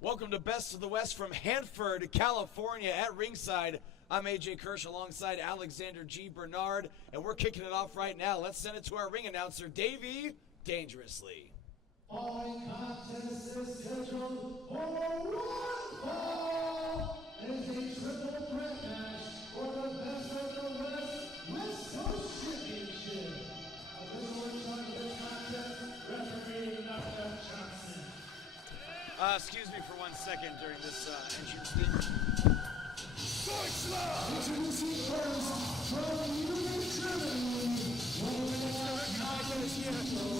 Welcome to Best of the West from Hanford, California at ringside. I'm AJ Kirsch alongside Alexander G. Bernard, and we're kicking it off right now. Let's send it to our ring announcer, Davey Dangerously. All contests is scheduled for one fall. It is a triple threat match for the Best of the West Coast Championship. Official in charge of this contest, referee Dr. Johnson. Excuse me for 1 second during this entrance thing. Introducing first from Munich, Germany. West Coast Champion.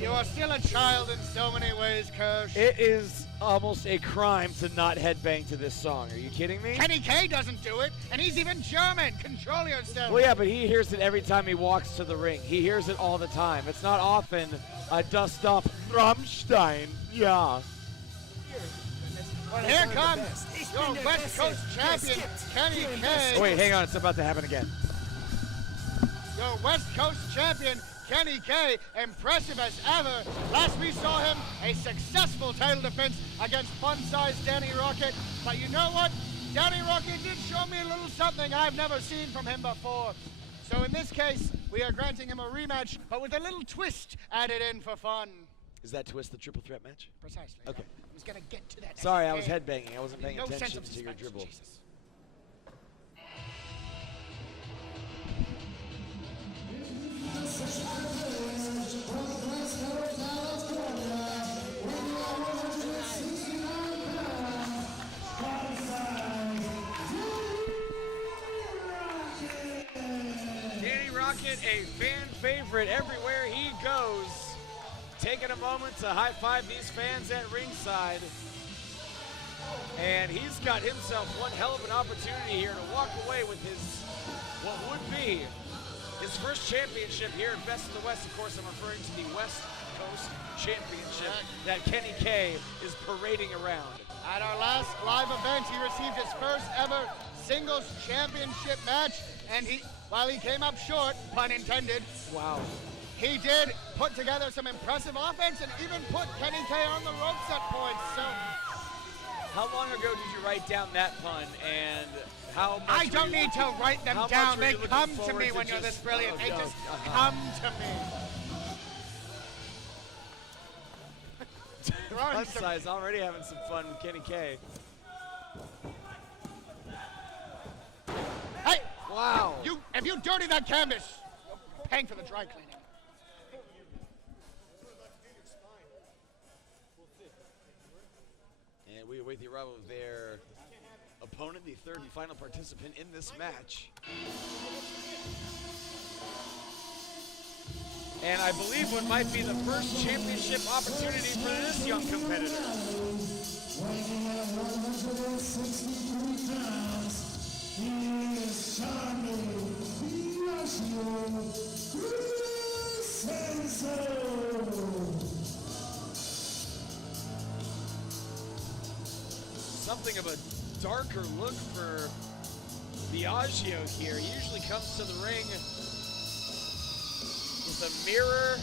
You are still a child in so many ways, Kirsch. It is almost a crime to not headbang to this song. Are you kidding me? Kenny K doesn't do it, and he's even German. Control yourself. Well, yeah, but he hears it every time he walks to the ring. He hears it all the time. It's not often a dust-off Rammstein. Yeah. Well, here comes your West Coast champion, Kenny K. Oh, wait, hang on. It's about to happen again. Your West Coast champion, Kenny K, impressive as ever. Last we saw him, a successful title defense against fun-sized Danny Rocket. But you know what? Danny Rocket did show me a little something I've never seen from him before. So in this case, we are granting him a rematch, but with a little twist added in for fun. Is that twist the triple threat match? Precisely. Okay. I was going to get to that. Sorry, I was headbanging. I wasn't paying No sense attention of to your suspense, dribble. Jesus. Danny Rocket, a fan favorite everywhere he goes. Taking a moment to high-five these fans at ringside. And he's got himself one hell of an opportunity here to walk away with his, what would be, his first championship here at Best of the West. Of course, I'm referring to the West Coast Championship that Kenny K is parading around. At our last live event, he received his first ever singles championship match, and while he came up short, pun intended, Wow. he did put together some impressive offense and even put Kenny K on the ropes at points. So How long ago did you write down that pun, and how much I don't need to write them how much down. were They you looking come to forward me to when you're just- this brilliant. oh, They no, just uh-huh. come to me. Fun size already having some fun with Kenny K. Hey! Wow. If you dirty that canvas, you're paying for the dry cleaning. And we await the arrival of their opponent, the third and final participant in this match. And I believe what might be the first championship opportunity for this young competitor. Weighing at 163 pounds, he is Biagio, Crescenzo. Something of a darker look for Biagio here. He usually comes to the ring with a mirror,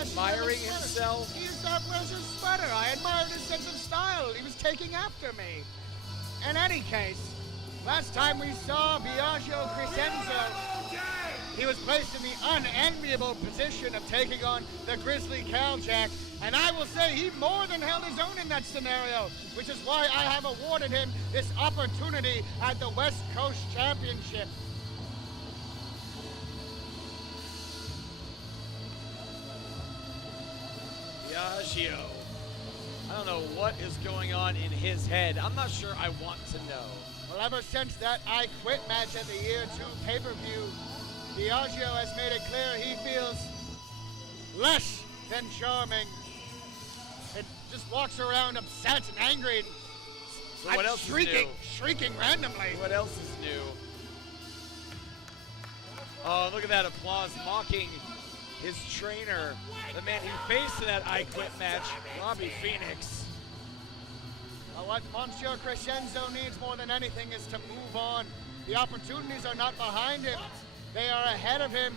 admiring himself. He used to have Russia's sweater. I admired his sense of style. He was taking after me. In any case, last time we saw Biagio Crescenzo, he was placed in the unenviable position of taking on the Grizzly Caljack. And I will say he more than held his own in that scenario, which is why I have awarded him this opportunity at the West Coast Championship. Biagio. I don't know what is going on in his head. I'm not sure I want to know. Well, ever since that I Quit match at the Year 2 pay-per-view, Biagio has made it clear he feels less than charming. It just walks around upset and angry. So what else shrieking, is new? shrieking randomly. What else is new? Oh, look at that applause mocking his trainer, the man who faced in that I Quit match, Robbie Phoenix. What Monsieur Crescenzo needs more than anything is to move on. The opportunities are not behind him. They are ahead of him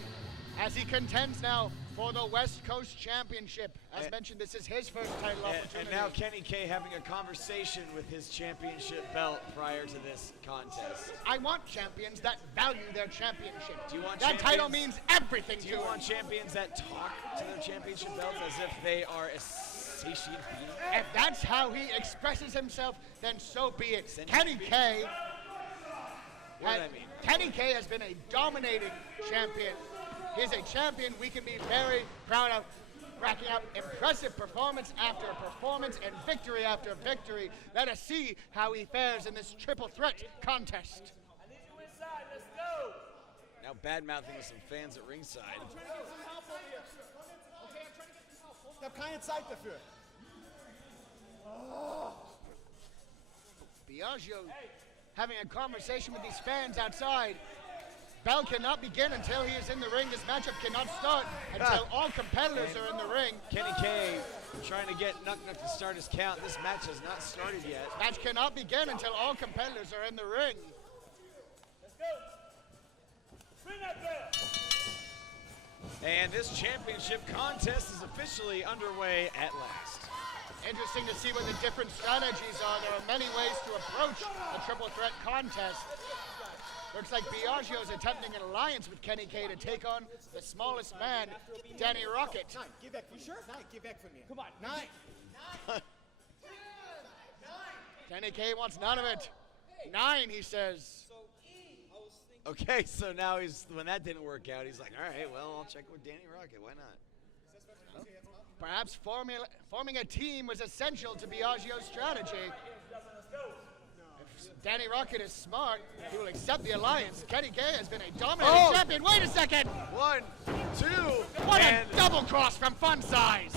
as he contends now for the West Coast Championship. As mentioned, this is his first title opportunity. And now Kenny K having a conversation with his championship belt prior to this contest. I want champions that value their championship. Do you want that title means everything to Do you him. want champions that talk to their championship belts as if they are a satiated being? If that's how he expresses himself, then so be it. Kenny K. What does that mean? Kenny K has been a dominating champion. He's a champion we can be very proud of, racking up impressive performance after performance and victory after victory. Let us see how he fares in this triple threat contest. I need you inside. Let's go. Now bad-mouthing with some fans at ringside. Ich habe keine Zeit dafür. Biagio having a conversation with these fans outside. Bell cannot begin until he is in the ring. This matchup cannot start until all competitors are in the ring. Kenny K trying to get Nuck Nuck to start his count. This match has not started yet. Match cannot begin until all competitors are in the ring. Let's go. Bring that bell. And this championship contest is officially underway at last. Interesting to see what the different strategies are. There are many ways to approach a triple threat contest. Looks like Biagio is attempting an alliance with Kenny K to take on the smallest man, Danny Rocket. Nein, geh weg. You sure? Nein, geh weg von mir. Come on. Nein. Kenny K wants none of it. 9, he says. Okay, so now when that didn't work out, he's like, all right, well, I'll check with Danny Rocket. Why not? Perhaps forming a team was essential to Biagio's strategy. If Danny Rocket is smart, he will accept the alliance. Kenny K has been a dominating champion. Wait a second! 1, 2, What and a double cross from Fun Size!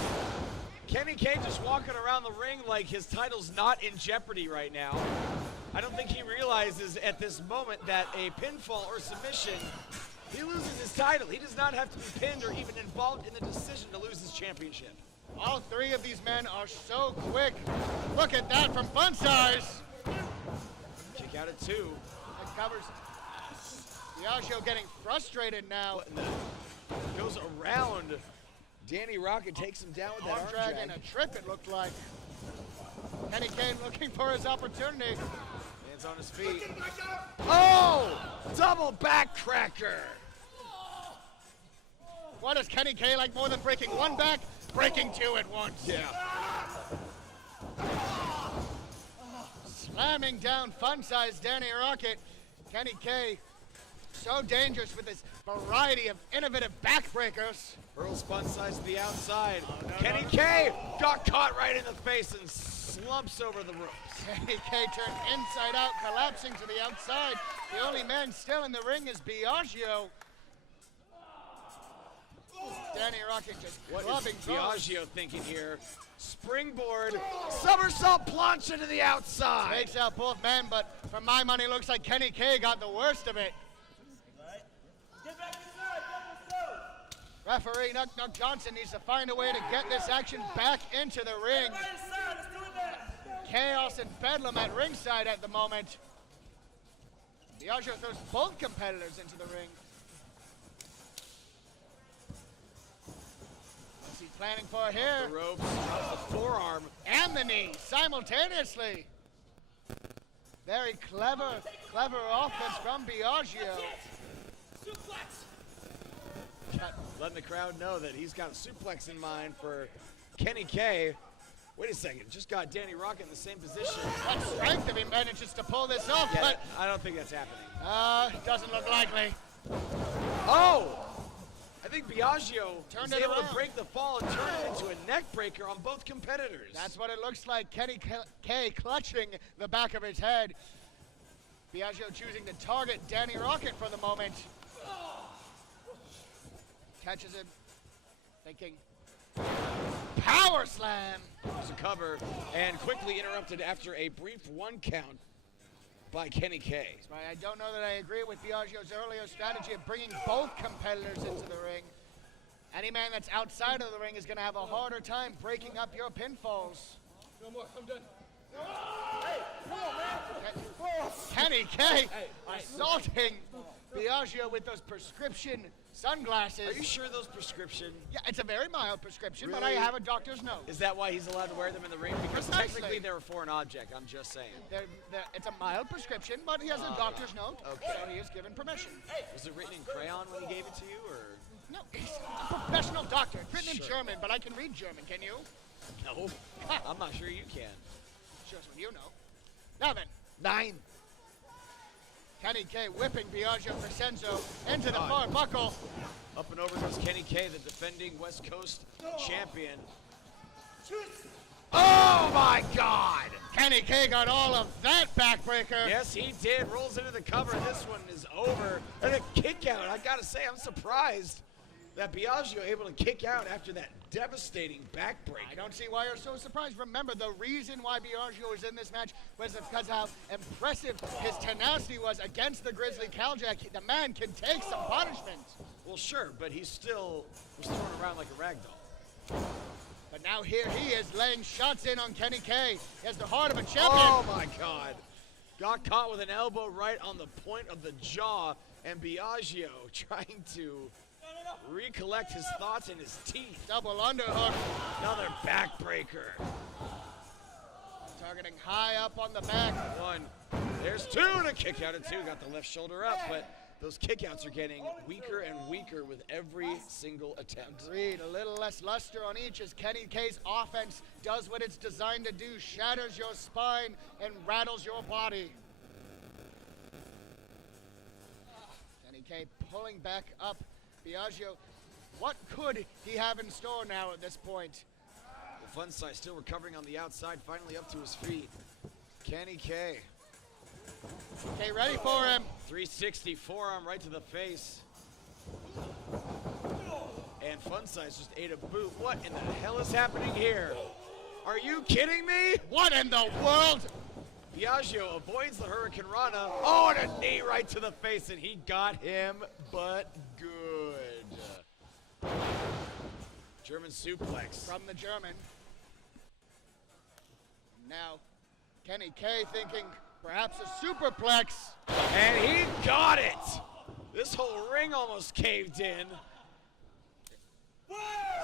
Kenny K just walking around the ring like his title's not in jeopardy right now. I don't think he realizes at this moment that a pinfall or submission, he loses his title. He does not have to be pinned or even involved in the decision to lose his championship. All 3 of these men are so quick. Look at that from Fun Size. Kick out at 2. It covers. Biagio getting frustrated now. Goes around. Danny Rocket takes him down with that arm drag drag. and a trip, it looked like. Kenny K looking for his opportunity. Hands on his feet. Oh! Double back cracker. What does Kenny K like more than breaking one back? Breaking 2 at once. Yeah. Slamming down Fun Size Danny Rocket. Kenny K so dangerous with his variety of innovative backbreakers. Hurls Fun Size to the outside. Kenny K got caught right in the face and slumps over the ropes. Kenny K turned inside out, collapsing to the outside. The only man still in the ring is Biagio. Danny Rocket just clubbing What is Biagio thinking here? Springboard, somersault plunge into the outside. takes out both men, but for my money, looks like Kenny K got the worst of it. Get back inside. Let's go. Referee Nuck Nuck Johnson needs to find a way to get this action back into the ring. Right inside. Let's do it now. Chaos and bedlam at ringside at the moment. Biagio throws both competitors into the ring. What's he planning for here? The ropes, the forearm. And the knee simultaneously. Very clever offense from Biagio. Suplex. letting the crowd know that he's got a suplex in mind for Kenny K. Wait a second, just got Danny Rocket in the same position. What strength if he manages to pull this off, Yeah, but I don't think that's happening. doesn't look likely. Oh! I think Biagio Turned was it able to around. break the fall and turn it into a neck breaker on both competitors. That's what it looks like. Kenny K clutching the back of his head. Biagio choosing to target Danny Rocket for the moment. Catches him, thinking, power slam. There's a cover and quickly interrupted after a brief 1 count by Kenny K. I don't know that I agree with Biagio's earlier strategy of bringing both competitors into the ring. Any man that's outside of the ring is going to have a harder time breaking up your pinfalls. No more, I'm done. Kenny K assaulting Biagio with those prescription sunglasses. Are you sure those prescription? Yeah, it's a very mild prescription, but I Really? have a doctor's note. Is that why he's allowed to wear them in the ring? Because Precisely. technically they're a foreign object, I'm just saying. It's a mild prescription, but he has a doctor's note, okay. so he is given permission. Was it written in crayon when he gave it to you, or? No, he's a professional doctor. It's written in Sure. German, but I can read German. Can you? No, I'm not sure you can. Shows what you know. Now then, 9. Kenny K whipping Biagio Crescenzo into the God. far buckle. Up and over goes Kenny K, the defending West Coast champion. Oh my God! Kenny K got all of that backbreaker. Yes, he did. Rolls into the cover. This one is over. And a kick out. I gotta say, I'm surprised that Biagio able to kick out after that devastating backbreaker. I don't see why you're so surprised. Remember, the reason why Biagio was in this match was because how impressive his tenacity was against the Grizzly Caljack. The man can take some punishment. Well, sure, but he's still was thrown around like a rag doll. But now here he is laying shots in on Kenny K. He has the heart of a champion. Oh my God. Got caught with an elbow right on the point of the jaw, and Biagio trying to recollect his thoughts and his teeth. Double underhook. Another backbreaker. Targeting high up on the back. 1. There's 2, and a kick out of 2. Got the left shoulder up, but those kickouts are getting weaker and weaker with every single attempt. Agreed. A little less luster on each as Kenny K's offense does what it's designed to do. Shatters your spine and rattles your body. Kenny K pulling back up. Biagio, what could he have in store now at this point? The fun side still recovering on the outside, finally up to his feet. Kenny K. Okay, ready for him. 360 forearm right to the face. And Fun Size just ate a boot. What in the hell is happening here? Are you kidding me? What in the world? Biagio avoids the Hurricane Rana. Oh, and a knee right to the face, and he got him, but good. German suplex. From the German. Now, Kenny K thinking perhaps a superplex. And he got it. This whole ring almost caved in.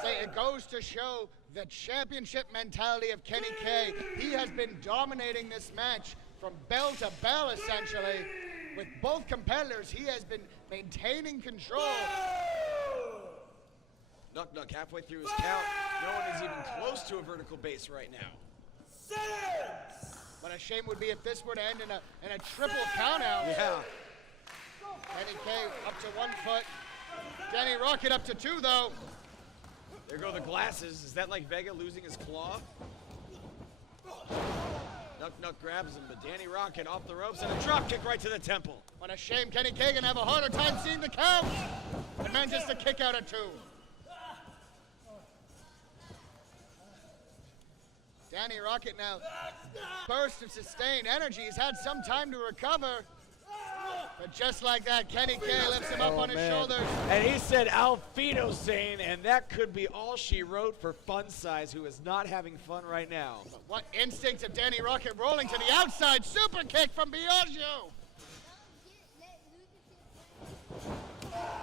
Say it goes to show the championship mentality of Kenny K. He has been dominating this match from bell to bell, essentially. With both competitors, he has been maintaining control. Nuck Nuck halfway through his count. No one is even close to a vertical base right now. What a shame would be if this were to end in a triple countout. Yeah. Kenny K up to 1 foot. Danny Rocket up to 2, though. There go the glasses. Is that like Vega losing his claw? Nuck Nuck grabs him, but Danny Rocket off the ropes and a drop kick right to the temple. What a shame. Kenny K gonna have a harder time seeing the count. The man just a kick out at 2. Danny Rocket now, burst of sustained energy. He's had some time to recover. But just like that, Kenny K lifts him up on his shoulders. And he said Alfino Sane, and that could be all she wrote for Fun Size, who is not having fun right now. But what instinct of Danny Rocket rolling to the outside. Super kick from Biagio.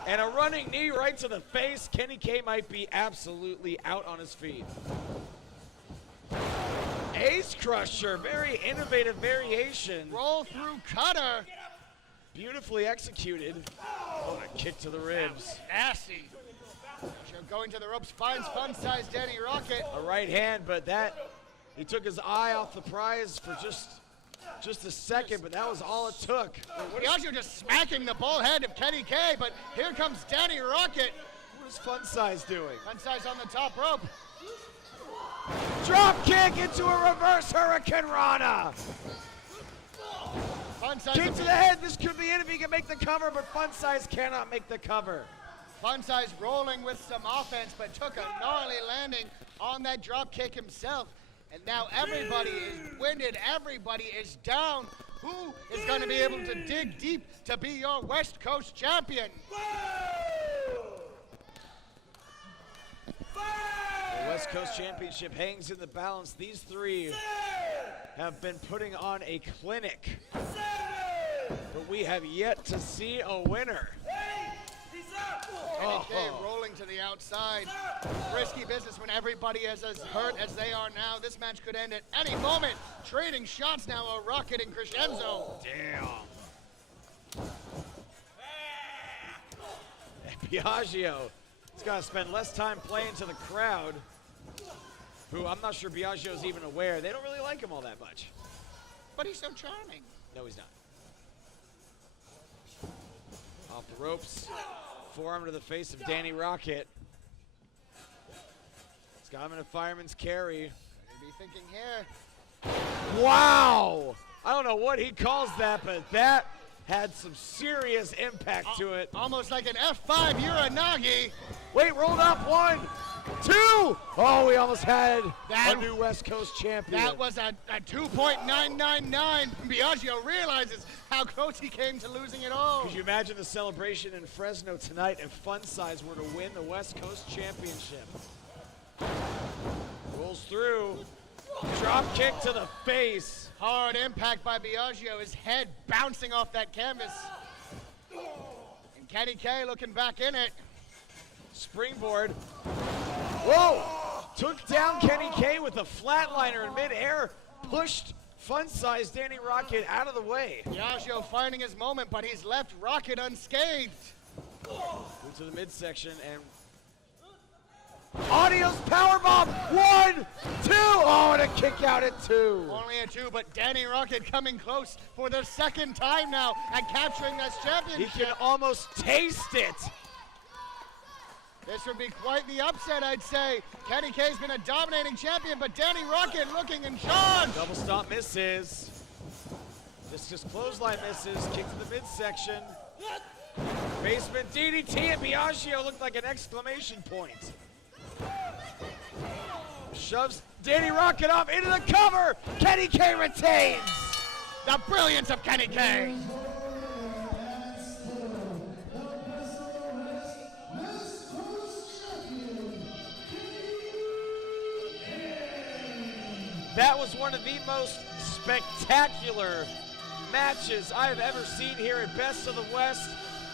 And a running knee right to the face. Kenny K might be absolutely out on his feet. Ace Crusher, very innovative variation. Roll through cutter. Beautifully executed. Oh, and a kick to the ribs. Nasty. Going to the ropes, finds fun-size Danny Rocket. A right hand, but he took his eye off the prize for just a second, but that was all it took. Biagio just smacking the bull head of Kenny K, but here comes Danny Rocket. What is Fun Size doing? Fun Size on the top rope. Drop kick into a reverse Hurricane Rana. Fun Size Kick to the head. This could be it if he can make the cover, but Fun Size cannot make the cover. Fun Size rolling with some offense, but took a gnarly landing on that drop kick himself. And now everybody is winded, everybody is down. Who is going to be able to dig deep to be your West Coast champion? The West Coast Championship hangs in the balance. These three have been putting on a clinic, but we have yet to see a winner. Kenny K rolling to the outside. Risky business when everybody is as hurt as they are now. This match could end at any moment. Trading shots now, a Rocket and Crescenzo. Damn. Biagio has got to spend less time playing to the crowd, who I'm not sure Biagio is even aware. They don't really like him all that much. But he's so charming. No, he's not. Off the ropes. Forearm to the face of Danny Rocket. He's got him in a fireman's carry. Be thinking here. Wow! I don't know what he calls that, but that had some serious impact to it. Almost like an F5 Uranagi. Wait, rolled up. 1, 2. Oh, we almost had That- a new West Coast champion. That was a 2.999. Biagio realizes how close he came to losing it all. Could you imagine the celebration in Fresno tonight if Fun Size were to win the West Coast Championship? Rolls through. Drop kick to the face. Hard impact by Biagio, his head bouncing off that canvas. And Kenny K looking back in it. Springboard. Whoa! Took down Kenny K with a flatliner in midair. Pushed Fun Size Danny Rocket out of the way. Biagio finding his moment, but he's left Rocket unscathed. Move to the midsection and Audio's powerbomb. 1, 2. Oh, and a kick out at 2. Only a 2, but Danny Rocket coming close for the second time now and capturing this He championship. can almost taste it. This would be quite the upset, I'd say. Kenny K's been a dominating champion, but Danny Rocket looking in charge. Double stomp misses. Discus clothesline misses. Kick to the midsection. Basement DDT and Biagio looked like an exclamation point. Shoves Danny Rocket off into the cover. Kenny K retains. The brilliance of Kenny K. That was one of the most spectacular matches I've ever seen here at Best of the West.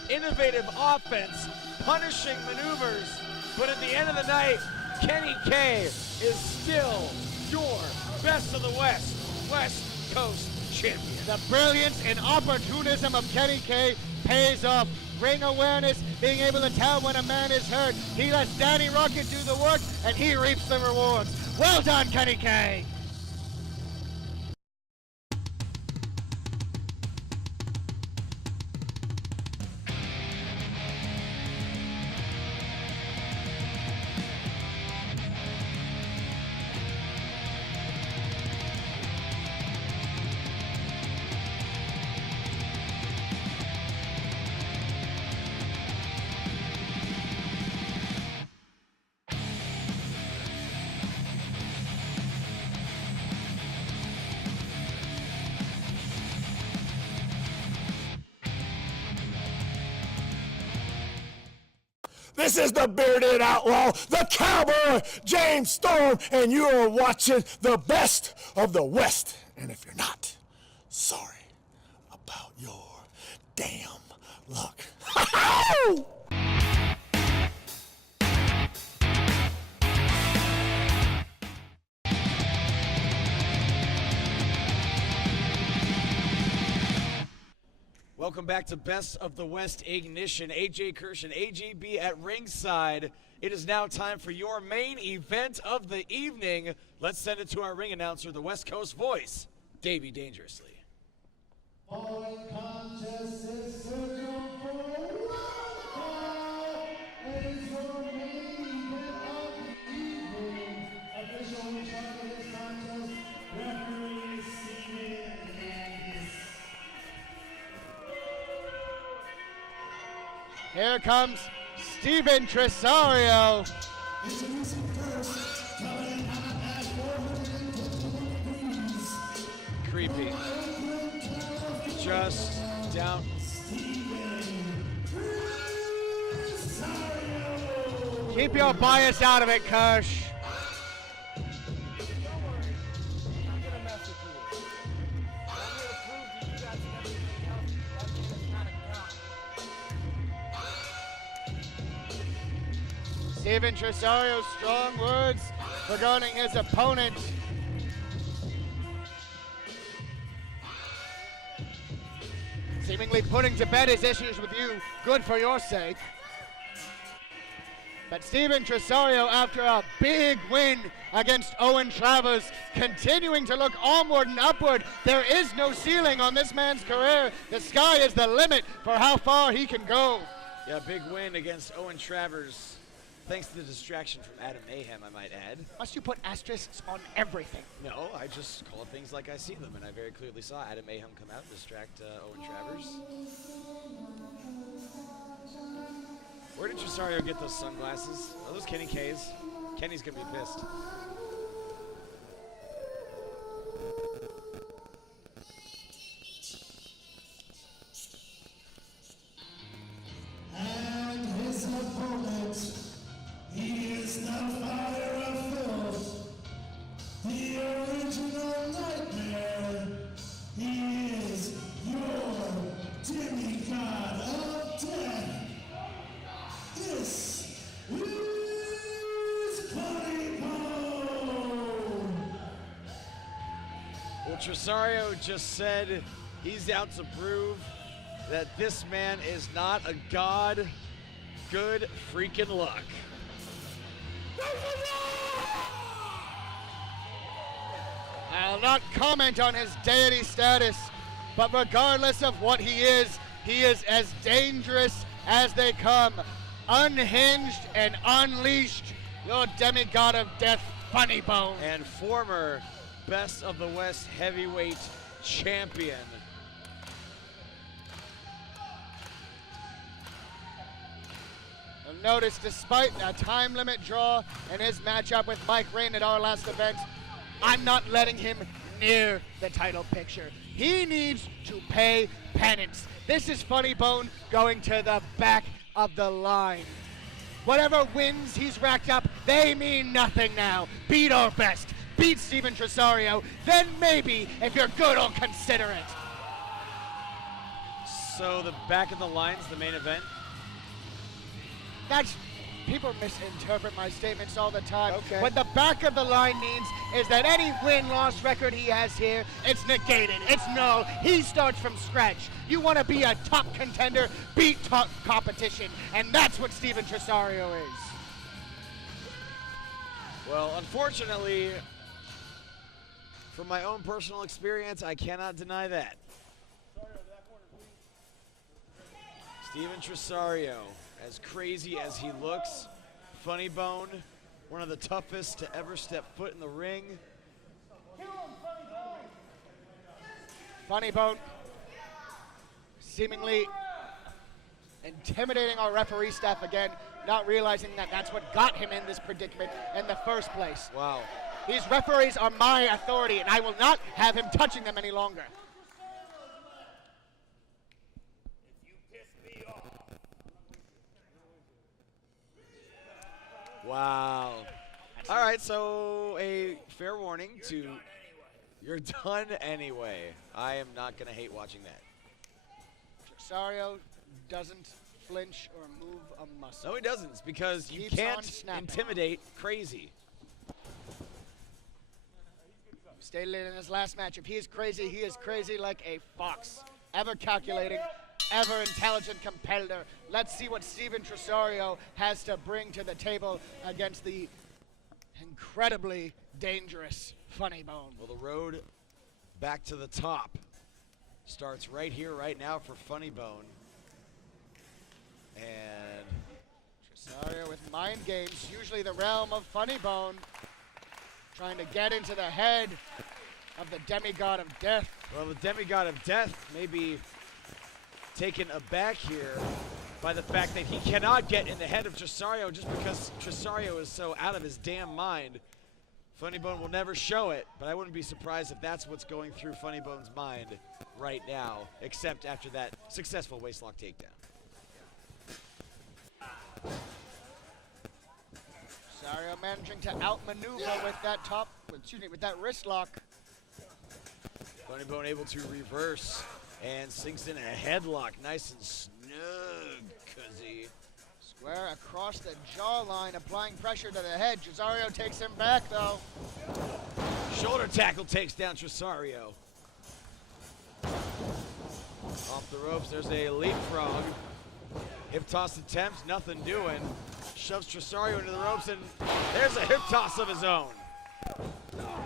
Innovative offense, punishing maneuvers, but at the end of the night, Kenny K is still your Best of the West Coast champion. The brilliance and opportunism of Kenny K pays off. Ring awareness, being able to tell when a man is hurt. He lets Danny Rocket do the work, and he reaps the rewards. Well done, Kenny K. This is the bearded outlaw, the cowboy, James Storm, and you're watching the Best of the West. And if you're not, sorry about your damn luck. Welcome back to Best of the West Ignition. AJ Kirsch and AJB at ringside. It is now time for your main event of the evening. Let's send it to our ring announcer, the West Coast voice, Davey Dangerously. Following contest is scheduled for one fall. It is your main event of the evening. Official in charge of this contest, referee Steven Tresario. Here comes Steven Tresario. Introducing first, coming out at 451 degrees. Creepy. Just down. Keep your bias out of it, Kirsch. Steven Tresario, strong words regarding his opponent. Seemingly putting to bed his issues with you. Good for your sake. But Steven Tresario, after a big win against Owen Travers, continuing to look onward and upward. There is no ceiling on this man's career. The sky is the limit for how far he can go. Yeah, big win against Owen Travers. Thanks to the distraction from Adam Mayhem, I might add. Must you put asterisks on everything? No, I just call things like I see them, and I very clearly saw Adam Mayhem come out and distract Owen Travers. Where did Rosario get those sunglasses? Are those Kenny K's? Kenny's gonna be pissed. And his opponent, he is the fire of filth, the original nightmare. He is your Demi God of Death. This is Funnybone. Well, Tresario just said he's out to prove that this man is not a god. Good freaking luck. I'll not comment on his deity status, but regardless of what he is as dangerous as they come. Unhinged and unleashed, your Demi God of Death, Funnybone. And former Best of the West heavyweight champion. You'll notice, despite a time limit draw in his matchup with Mike Rain at our last event, I'm not letting him near the title picture. He needs to pay penance. This is Funnybone going to the back of the line. Whatever wins he's racked up, they mean nothing now. Beat our best. Beat Steven Tresario. Then maybe, if you're good, I'll consider it. So the back of the line's the main event? That's, people misinterpret my statements all the time. Okay. What the back of the line means is that any win-loss record he has here, it's negated, it's null. He starts from scratch. You want to be a top contender, beat top competition, and that's what Steven Tresario is. Well, unfortunately, from my own personal experience, I cannot deny that. Steven Tresario, as crazy as he looks, Funnybone, one of the toughest to ever step foot in the ring. Funnybone seemingly intimidating our referee staff again, not realizing that that's what got him in this predicament in the first place. Wow. These referees are my authority, and I will not have him touching them any longer. Wow. All right, so a fair warning to you're done anyway. I am not going to hate watching that. Tresario doesn't flinch or move a muscle. No, he doesn't. It's because you Keeps on can't snapping. intimidate crazy. Stated in his last match, if he is crazy like a fox. Ever calculating, ever intelligent competitor. Let's see what Steven Tresario has to bring to the table against the incredibly dangerous Funnybone. Well, the road back to the top starts right here, right now for Funnybone. And Rosario with mind games, usually the realm of Funnybone, trying to get into the head of the Demi God of Death. well, the Demi God of Death may be taken aback here by the fact that he cannot get in the head of Tresario just because Tresario is so out of his damn mind. Funnybone will never show it, but I wouldn't be surprised if that's what's going through Funnybone's mind right now, except after that successful waistlock takedown. Rosario managing to outmaneuver with that wrist lock. Funnybone able to reverse and sinks in a headlock, nice and snug, cuzzy. Square across the jawline, applying pressure to the head. Rosario takes him back, though. Shoulder tackle takes down Tresario. Off the ropes, there's a leapfrog. Hip toss attempts, nothing doing. Shoves Tresario into the ropes, and there's a hip toss of his own.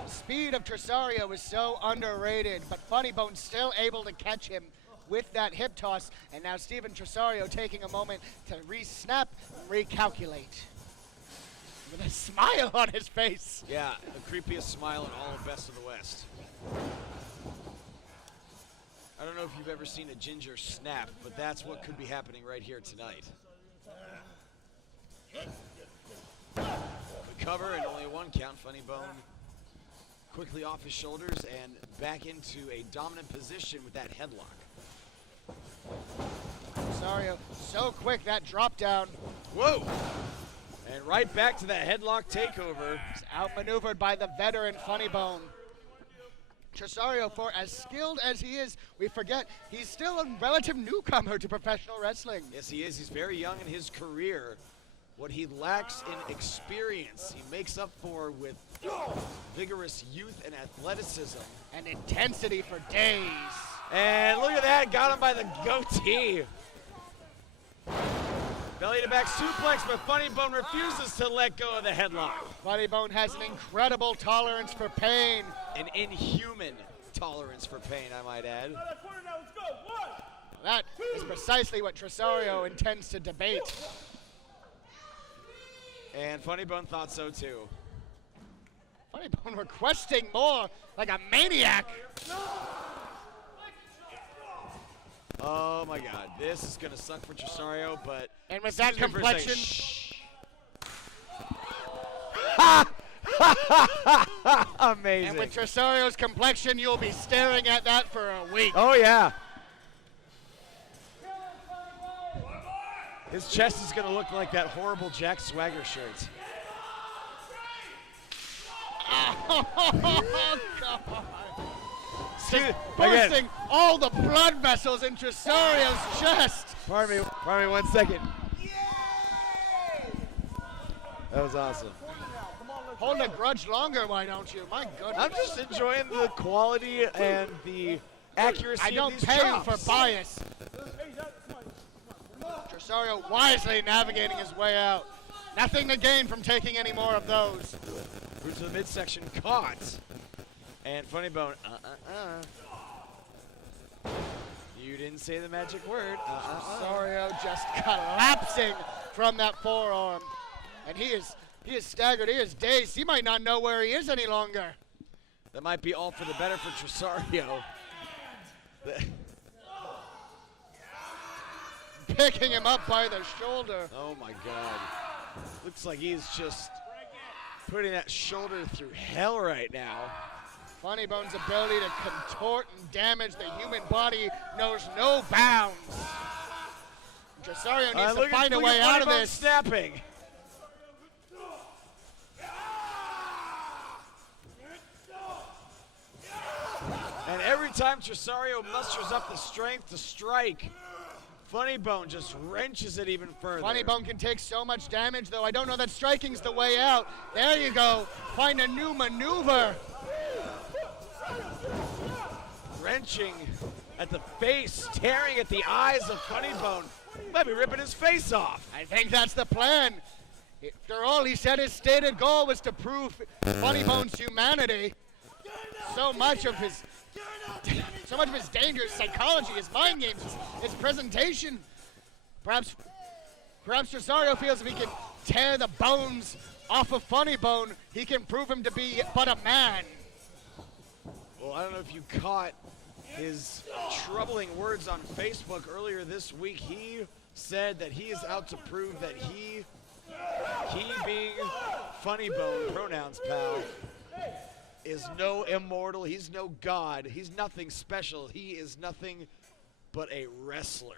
Speed of Tresario is so underrated, but Funnybone still able to catch him with that hip toss. And now Steven Tresario taking a moment to re-snap and recalculate. With a smile on his face. Yeah, the creepiest smile in all of Best of the West. I don't know if you've ever seen a ginger snap, but that's what could be happening right here tonight. The cover and only a one count. Funnybone quickly off his shoulders and back into a dominant position with that headlock. Rosario, so quick, that drop down. Whoa! And right back to that headlock takeover. He's outmaneuvered by the veteran Funnybone. Tresario, for as skilled as he is, we forget he's still a relative newcomer to professional wrestling. Yes, he is. He's very young in his career. What he lacks in experience, he makes up for with vigorous youth and athleticism. And intensity for days. And look at that, got him by the goatee. Belly to back suplex, but Funnybone refuses to let go of the headlock. Funnybone has an incredible tolerance for pain. An inhuman tolerance for pain, I might add. That is precisely what Tresario intends to debate. And Funnybone thought so too. Funnybone requesting more, like a maniac. Oh my God, this is gonna suck for Tresario, but and with that complexion, amazing. and with Tresario's complexion, you'll be staring at that for a week. Oh yeah. His chest is gonna look like that horrible Jack Swagger shirt. Oh God! Dude, Bursting again. all the blood vessels in Tresario's chest. Pardon me 1 second. That was awesome. Hold a grudge longer, why don't you? My goodness. I'm just enjoying the quality and the accuracy I don't of these pay you chops. for bias. Tresario wisely navigating his way out. Nothing to gain from taking any more of those. Root to the midsection caught. And Funnybone, You didn't say the magic word. Rosario just collapsing from that forearm. And he is staggered, he is dazed. He might not know where he is any longer. That might be all for the better for Tresario. Picking him up by the shoulder. Oh my God. Looks like he's just putting that shoulder through hell right now. Funnybone's ability to contort and damage the human body knows no bounds. Tresario needs to find a way out of this. Snapping. And every time Tresario musters up the strength to strike, Funnybone just wrenches it even further. Funnybone can take so much damage, though. I don't know that striking's the way out. There you go. Find a new maneuver. Wrenching at the face, staring at the eyes of Funnybone. Might be ripping his face off. I think that's the plan. After all, he said his stated goal was to prove Funnybone's humanity. So much of his dangerous psychology, his mind games, his presentation. Perhaps Rosario feels if he can tear the bones off of Funnybone, he can prove him to be but a man. Well, I don't know if you caught his troubling words on Facebook earlier this week. He said that he is out to prove that he being Funnybone, pronouns, pal, is no immortal, he's no god, he's nothing special, he is nothing but a wrestler.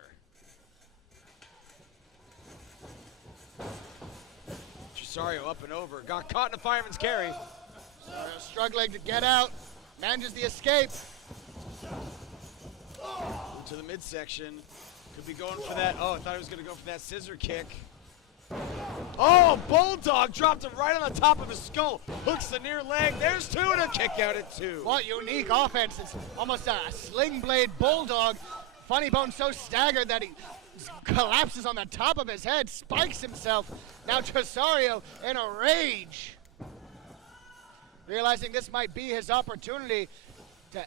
Tresario up and over, got caught in a fireman's carry. Struggling to get out, manages the escape. To the midsection, could be going for that. Oh, I thought he was going to go for that scissor kick. Oh, Bulldog dropped him right on the top of his skull. Hooks the near leg. There's two and a kick out at 2. What unique offense. It's almost a sling blade Bulldog. Funnybone so staggered that he collapses on the top of his head, spikes himself. Now Tresario in a rage. Realizing this might be his opportunity to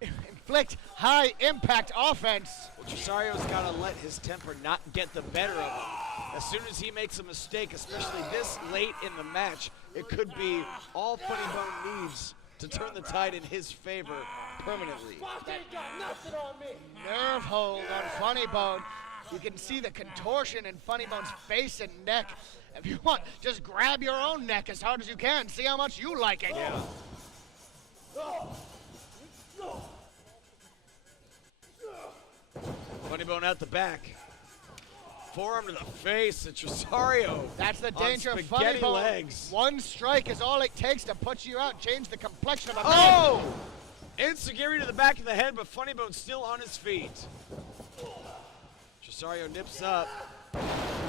inflict high impact offense. Well, Tresario's got to let his temper not get the better of him. As soon as he makes a mistake, especially this late in the match, it could be all Funnybone needs to turn the tide in his favor permanently. Nerve hold on Funnybone. You can see the contortion in Funnybone's face and neck. If you want, just grab your own neck as hard as you can. See how much you like it. Yeah. Funnybone out the back. Forearm to the face at Tresario. That's the danger of spaghetti Funnybone. legs. One strike is all it takes to put you out, change the complexion of a man. Oh! Enziguri to the back of the head, but Funnybone's still on his feet. Tresario nips up.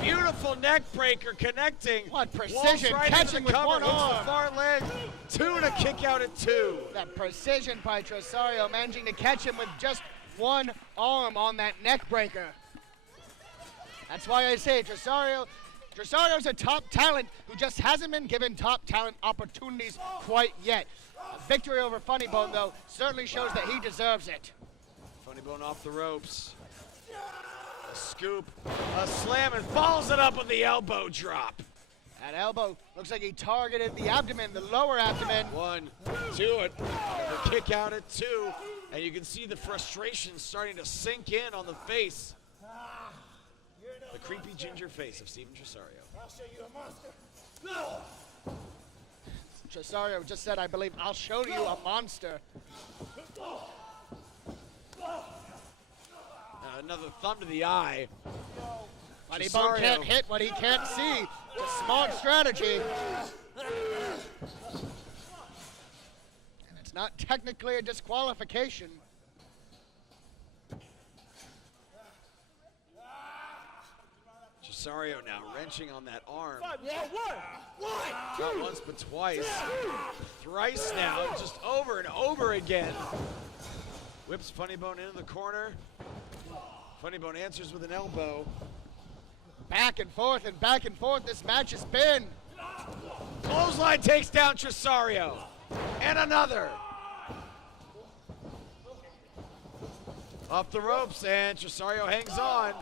Beautiful neck breaker connecting. What precision, right catching with one arm. The far leg. 2 and a kick out at 2. That precision by Tresario, managing to catch him with just one arm on that neck breaker. That's why I say Tresario's a top talent who just hasn't been given top talent opportunities quite yet. A victory over Funnybone, though, certainly shows that he deserves it. Funnybone off the ropes. A scoop, a slam, and follows it up with the elbow drop. That elbow looks like he targeted the abdomen, the lower abdomen. 1, 2, and a kick out at 2. And you can see the frustration starting to sink in on the face. The creepy ginger face of Steven Tresario. I'll show you a monster. Tresario just said, I believe, I'll show you a monster. Another thumb to the eye. Funnybone can't hit what he can't see. It's a smart strategy. And it's not technically a disqualification. Tresario now wrenching on that arm. What? Not once but twice. Thrice now, just over and over again. Whips Funnybone into the corner. Funnybone answers with an elbow. Back and forth this match has been. Clothesline takes down Tresario. And another. Off the ropes, and Tresario hangs on.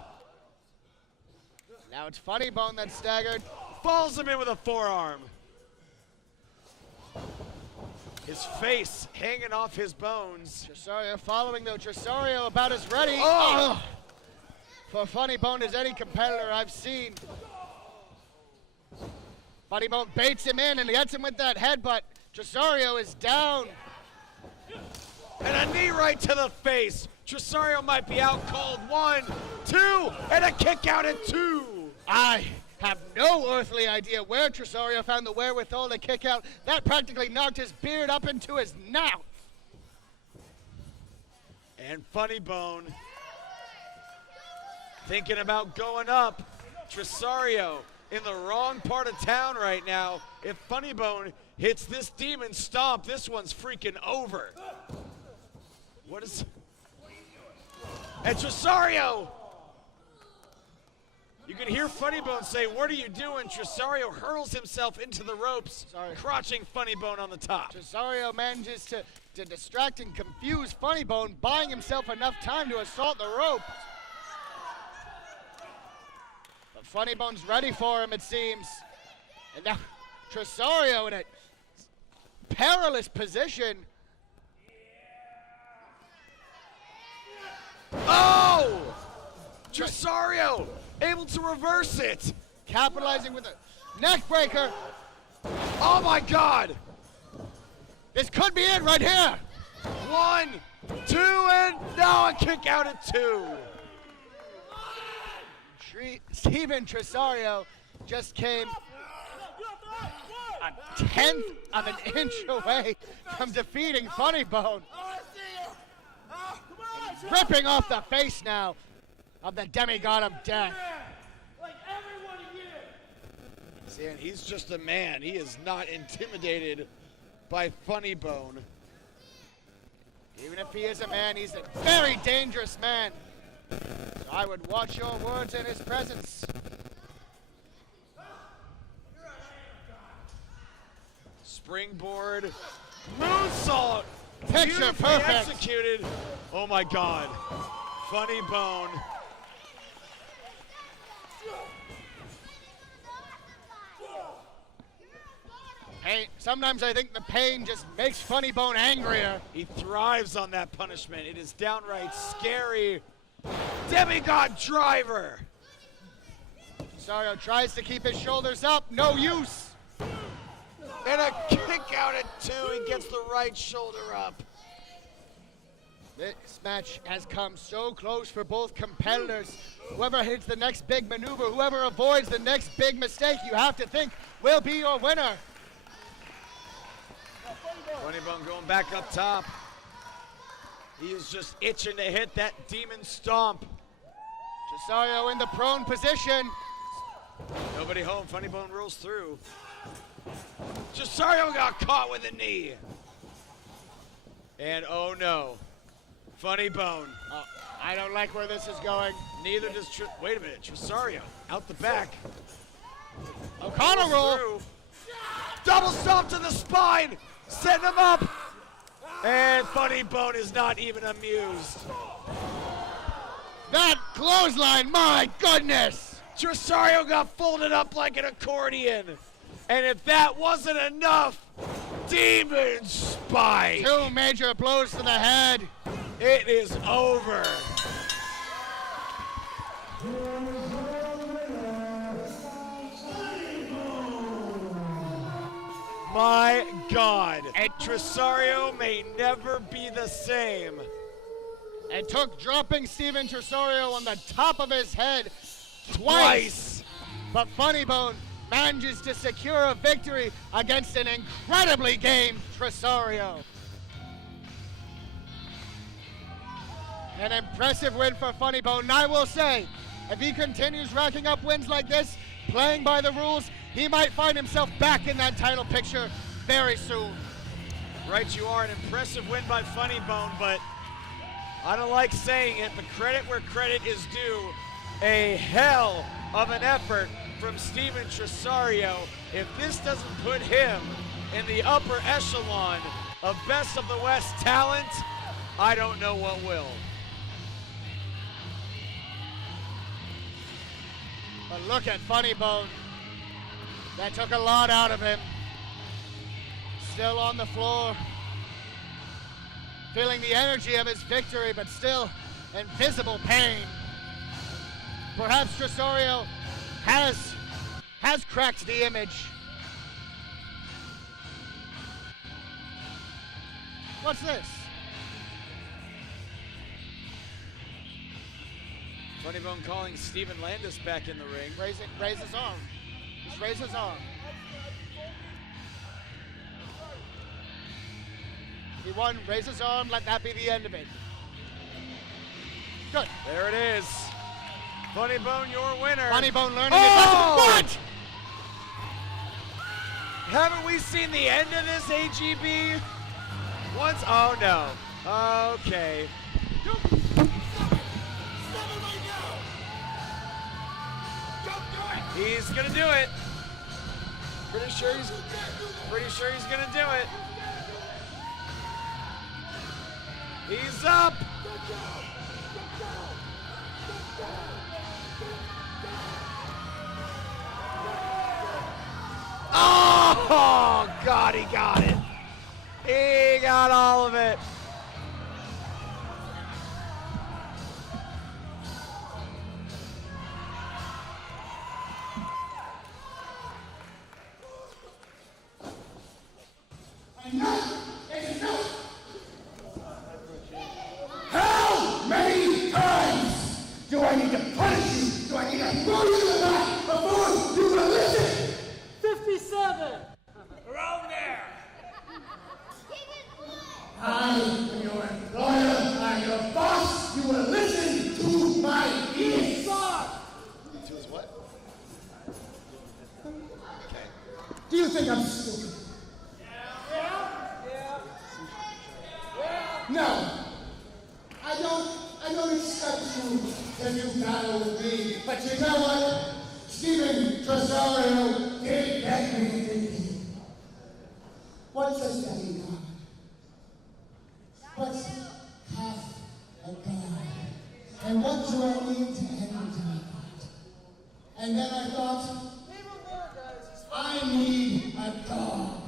Now it's Funnybone that's staggered. Falls him in with a forearm. His face hanging off his bones. Tresario following, though. Tresario about as ready. Oh! For Funnybone as any competitor I've seen. Funnybone baits him in and gets him with that headbutt. Tresario is down. And a knee right to the face. Tresario might be out cold. 1, 2, and a kick out at 2. I have no earthly idea where Tresario found the wherewithal to kick out. That practically knocked his beard up into his mouth. And Funnybone thinking about going up. Tresario in the wrong part of town right now. If Funnybone hits this demon stomp, this one's freaking over. What is And Tresario, you can hear Funnybone say, "What are you doing?" Tresario hurls himself into the ropes, crotching Funnybone on the top. Tresario manages to distract and confuse Funnybone, buying himself enough time to assault the rope. But Funnybone's ready for him, it seems. And now Tresario in a perilous position. Oh! Tresario able to reverse it. Capitalizing with a neck breaker. Oh my God! This could be it right here. 1, 2, and now a kick out at 2. Steven Tresario just came a tenth of an inch away from defeating Funnybone. Ripping off the face now of the Demi God of Death. Like everyone here. See, and he's just a man. He is not intimidated by Funnybone. Even if he is a man, he's a very dangerous man. So I would watch your words in his presence. Springboard moonsault. Picture Beautifully perfect. executed. Oh my God. Funnybone. Hey, sometimes I think the pain just makes Funnybone angrier. He thrives on that punishment. It is downright scary. Demigod driver. Tresario tries to keep his shoulders up. No use. And a kick out at 2. He gets the right shoulder up. This match has come so close for both competitors. Whoever hits the next big maneuver, whoever avoids the next big mistake, you have to think will be your winner. Funnybone going back up top. He is just itching to hit that demon stomp. Tresario in the prone position. Nobody home. Funnybone rolls through. Tresario got caught with a knee. And oh no. Funnybone. I don't like where this is going. Neither does wait a minute. Tresario out the back. O'Connell roll. Through. Double stomp to the spine. Setting him up. And Funnybone is not even amused. That clothesline, my goodness. Tresario got folded up like an accordion. And if that wasn't enough, Demon Spike. 2 major blows to the head. It is over. My God. And Tresario may never be the same. It took dropping Steven Tresario on the top of his head twice. But Funnybone manages to secure a victory against an incredibly game Tresario. An impressive win for Funnybone. And I will say, if he continues racking up wins like this, playing by the rules, he might find himself back in that title picture very soon. Right, you are. An impressive win by Funnybone, but I don't like saying it, but credit where credit is due. A hell of an effort from Steven Tresario. If this doesn't put him in the upper echelon of Best of the West talent, I don't know what will. But look at Funnybone. That took a lot out of him. Still on the floor. Feeling the energy of his victory, but still in visible pain. Perhaps Tresario has cracked the image. What's this? Funnybone calling Steven Landis back in the ring. Raise his arm. Just raise his arm. He won. Raise his arm. Let that be the end of it. Good. There it is. Funnybone, your winner. Funnybone learning his lesson. What? Haven't we seen the end of this AGB? Once? Oh no. Okay. He's gonna do it. Pretty sure he's gonna do it. He's up. Oh, God, he got it. He got all of it. How many times do I need to punish you? Do I need to throw you in the back before you will listen? 57. Around there. I am your employer, I'm your boss. You will listen to my ears. To his what? Okay. Do you think I'm stupid? No. I don't expect you to do battle with me. But you know what? Steven Tresario did get me thinking. What does Demi God? What's half a God? And what do I need to end my God? And then I thought, I need a God.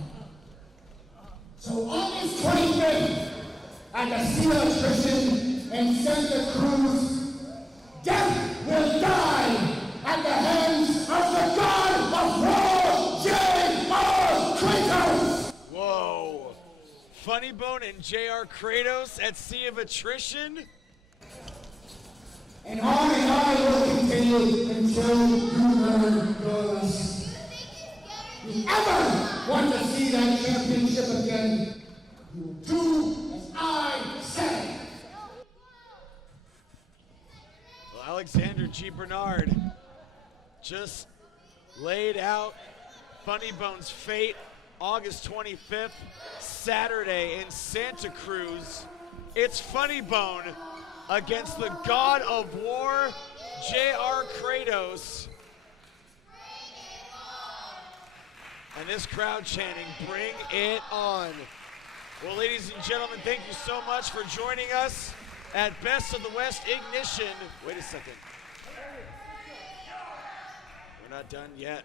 So August 25th, at the Sea Electrician in Santa Cruz, death will die at the hands of the God of War, J.R. Kratos! Whoa. Funnybone and J.R. Kratos at Sea of Attrition? And on and I will continue until you learn your lesson. If you ever want to see that championship again, you will do as I say. Well, Alexander G. Bernard just laid out Funnybone's fate August 25th, Saturday in Santa Cruz. It's Funnybone against the God of War, J.R. Kratos. And this crowd chanting, bring it on. Well, ladies and gentlemen, thank you so much for joining us at Best of the West Ignition. Wait a second. We're not done yet.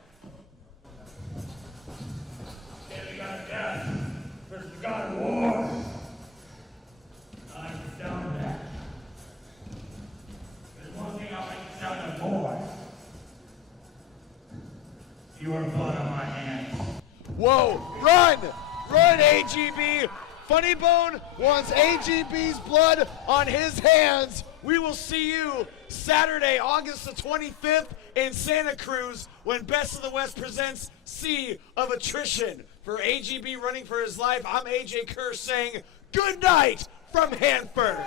Demi God of Death versus the God of War. I like the sound of that. There's one thing I like the sound of more. Your blood on my hands. Whoa, run! Run, AGB! Funnybone wants AGB's blood on his hands. We will see you Saturday, August the 25th in Santa Cruz when Best of the West presents Sea of Attrition. For AGB running for his life, I'm AJ Kerr saying good night from Hanford.